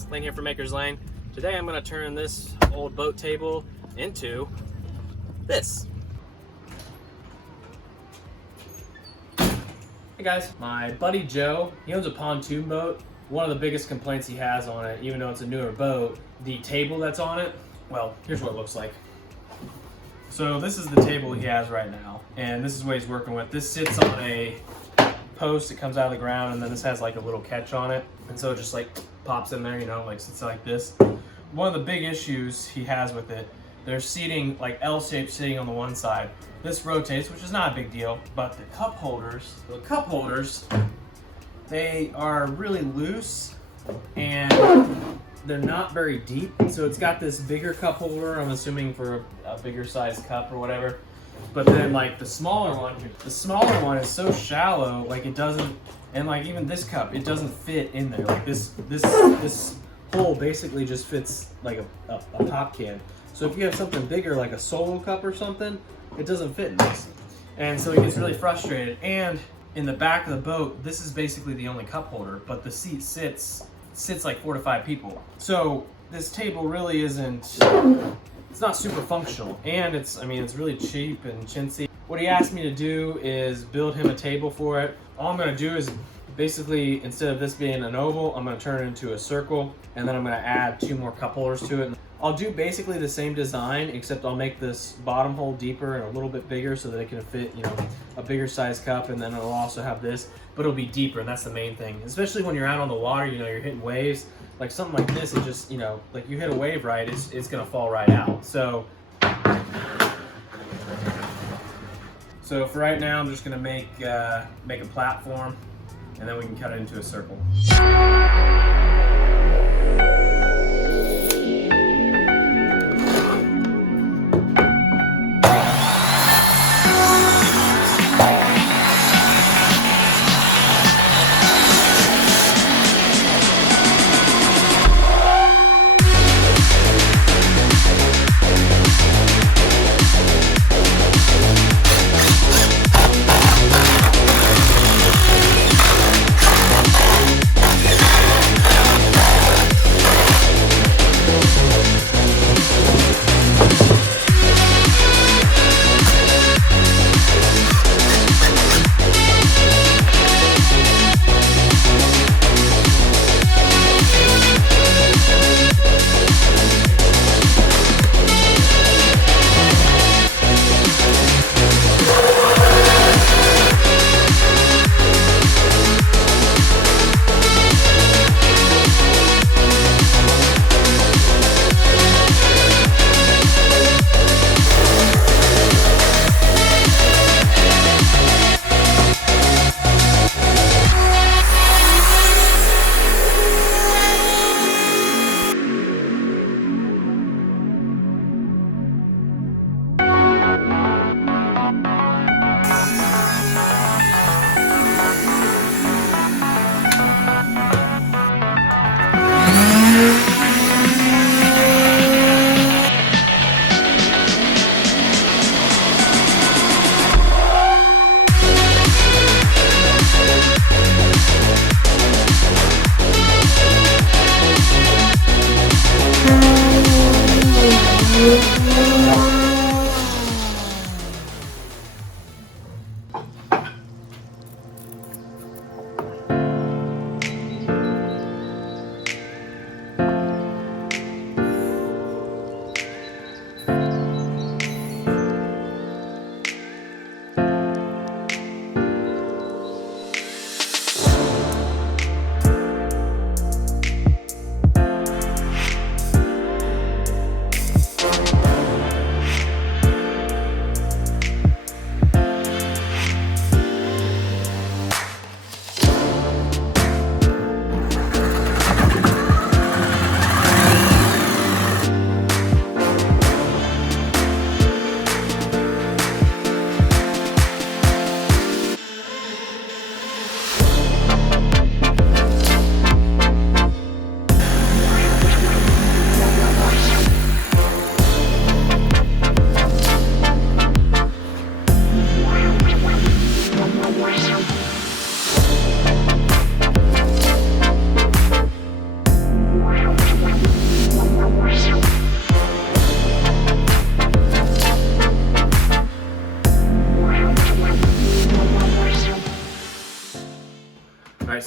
guys, Lane here from Maker's Lane. Today I'm going to turn this old boat table into this. Hey guys, my buddy Joe, he owns a pontoon boat. One of the biggest complaints he has on it, even though it's a newer boat, the table that's on it, well, here's what it looks like. So this is the table he has right now, and this is what he's working with. This sits on a post, it comes out of the ground, and then this has like a little catch on it, and so it just like pops in there, you know, like sits like this. One of the big issues he has with it, there's seating, like L-shaped seating on the one side. This rotates, which is not a big deal, but the cup holders, they are really loose and they're not very deep. So it's got this bigger cup holder, I'm assuming for a bigger size cup or whatever. But then like the smaller one is so shallow, like it doesn't, and like even this cup, it doesn't fit in there. Like this hole basically just fits like a pop can. So if you have something bigger, like a solo cup or something, it doesn't fit in this. And so he gets really frustrated. And in the back of the boat, this is basically the only cup holder, but the seat sits like 4 to 5 people. So this table really isn't, it's not super functional. And it's really cheap and chintzy. What he asked me to do is build him a table for it. All I'm gonna do is basically, instead of this being an oval, I'm gonna turn it into a circle, and then I'm gonna add 2 more cup holders to it. I'll do basically the same design, except I'll make this bottom hole deeper and a little bit bigger so that it can fit, you know, a bigger size cup, and then it'll also have this, but it'll be deeper, and that's the main thing. Especially when you're out on the water, you know, you're hitting waves, like something like this, it just, you know, like you hit a wave right, it's gonna fall right out. So for right now, I'm just gonna make a platform, and then we can cut it into a circle.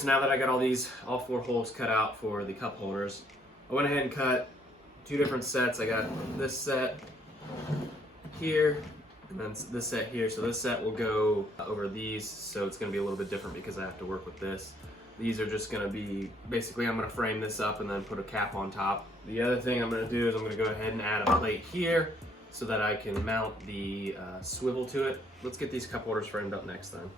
so now that I got all 4 holes cut out for the cup holders, I went ahead and cut 2 different sets. I got this set here, and then this set here. So this set will go over these, so it's gonna be a little bit different because I have to work with this. These are just gonna be, basically I'm gonna frame this up and then put a cap on top. The other thing I'm gonna do is I'm gonna go ahead and add a plate here so that I can mount the swivel to it. Let's get these cup holders framed up next then.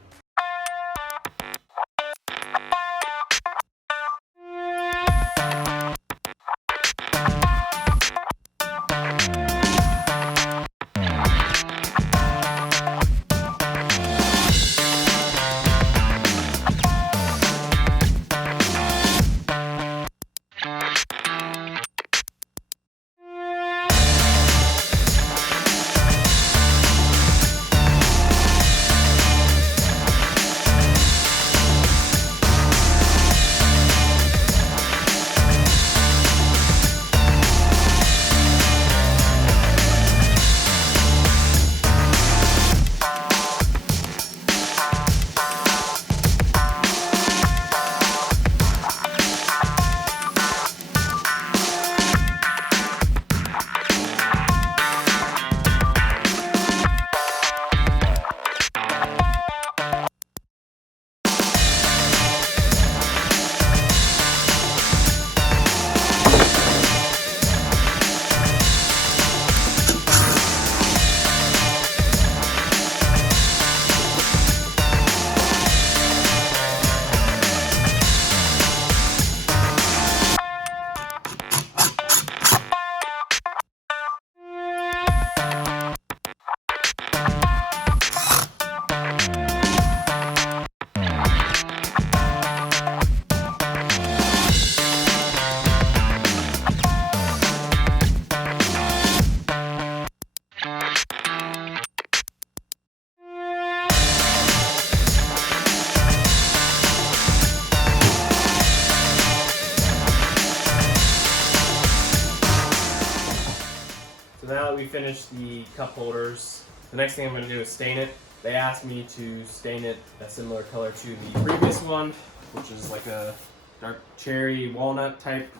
So now that we finished the cup holders, the next thing I'm going to do is stain it. They asked me to stain it a similar color to the previous one, which is like a dark cherry walnut type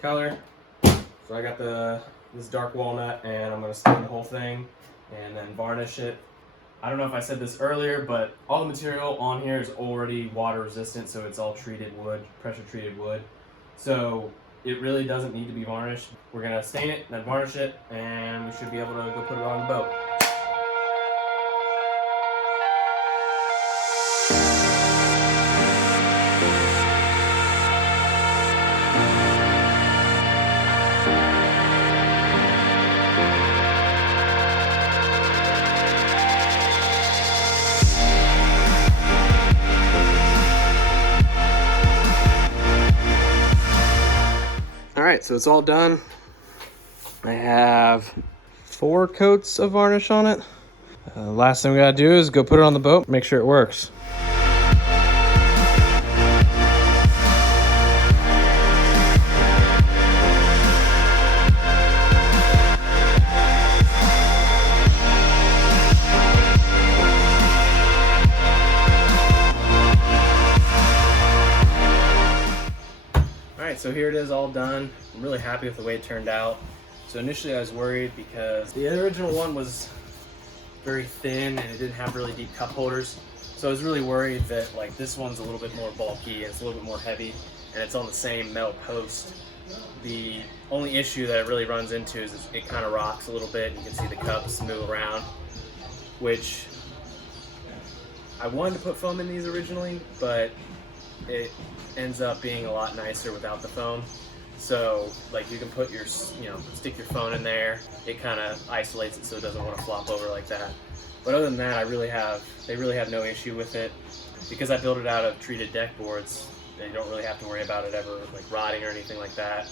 color. So I got this dark walnut, and I'm going to stain the whole thing and then varnish it. I don't know if I said this earlier, but all the material on here is already water resistant, so it's all treated wood, pressure treated wood. So it really doesn't need to be varnished. We're gonna stain it, then varnish it, and we should be able to go put it on the boat. Alright, so it's all done. I have 4 coats of varnish on it. Last thing we gotta do is go put it on the boat, make sure it works. So here it is all done. I'm really happy with the way it turned out. So initially I was worried because the original one was very thin and it didn't have really deep cup holders. So I was really worried that like this one's a little bit more bulky and it's a little bit more heavy and it's on the same metal post. The only issue that it really runs into is it kind of rocks a little bit and you can see the cups move around, which I wanted to put foam in these originally, but it ends up being a lot nicer without the foam. So like you can put your, stick your phone in there. It kind of isolates it so it doesn't want to flop over like that. But other than that, they really have no issue with it. Because I built it out of treated deck boards, they don't really have to worry about it ever like rotting or anything like that.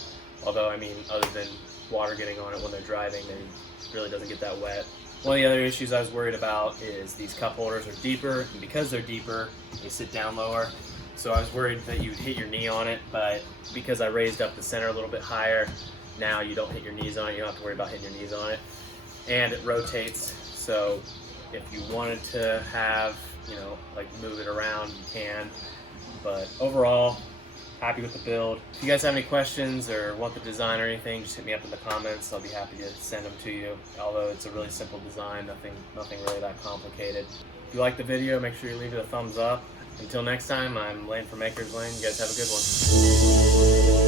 Although, I mean, other than water getting on it when they're driving, it really doesn't get that wet. One of the other issues I was worried about is these cup holders are deeper, and because they're deeper, they sit down lower. So I was worried that you'd hit your knee on it, but because I raised up the center a little bit higher, now you don't hit your knees on it. You don't have to worry about hitting your knees on it. And it rotates, so if you wanted to have, like move it around, you can. But overall, happy with the build. If you guys have any questions or want the design or anything, just hit me up in the comments. I'll be happy to send them to you. Although it's a really simple design, nothing really that complicated. If you like the video, make sure you leave it a thumbs up. Until next time, I'm Lane from Maker's Lane. You guys have a good one.